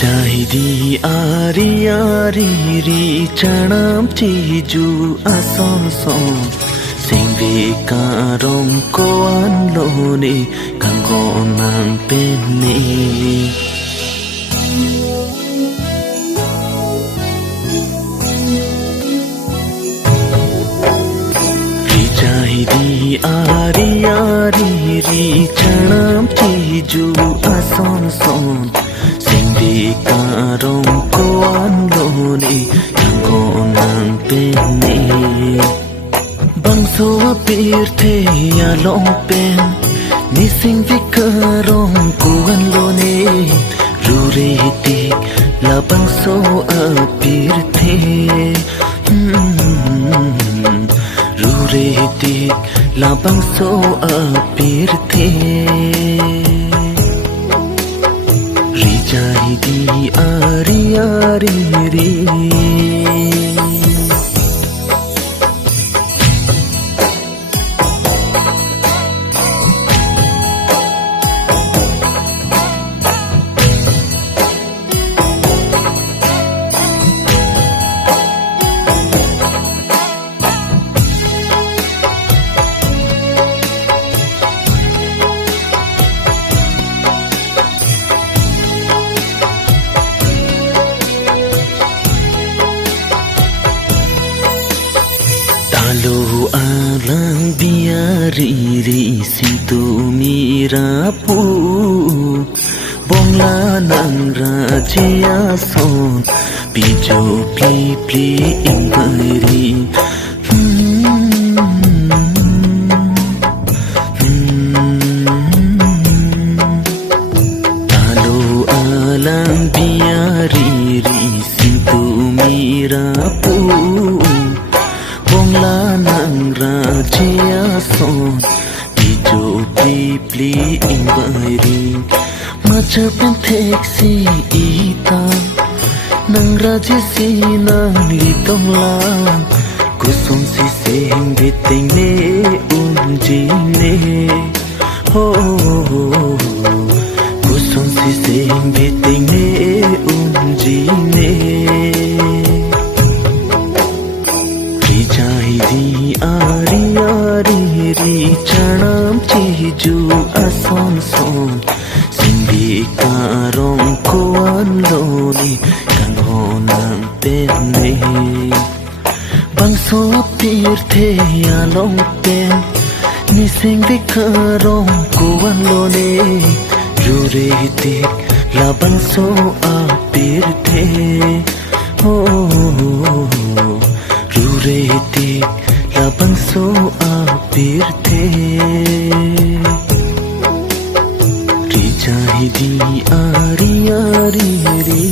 Rijahidi ari ari ri chanam chiju ason son sing vi karong koan lone kanggo nang pene Rijahidi ari ari ri chanam chiju ason son Sing karong koan lone kanggo nang pene Bangso apir the ya long pen Ni sing vi karong koan lone Rure hiti la bangso apir the Rure hiti la bangso apir the Rijahidi ari ari ri Lo alang biari ri situ mirapu Bongla nang rajia son Pijo pli pli ingari Lo alang biari ri situ mirapu Bongla nang rajia son Pijo pli pli ingbairi Macha pentek si ita Nang raja si nang litong lang Kusong si sing biting ne unji ne Oh Kusong si sing biting ne unji ne Rijahidi ari ari ri chanam chiju ason son Singbi karong koan loni kanggo nang pene Bangso apir the ya long pen Ni singbi karong koan loni Rure hitik la bangso apir the Oh Rure hitik la bangso apir the Rijahidi ari ari ri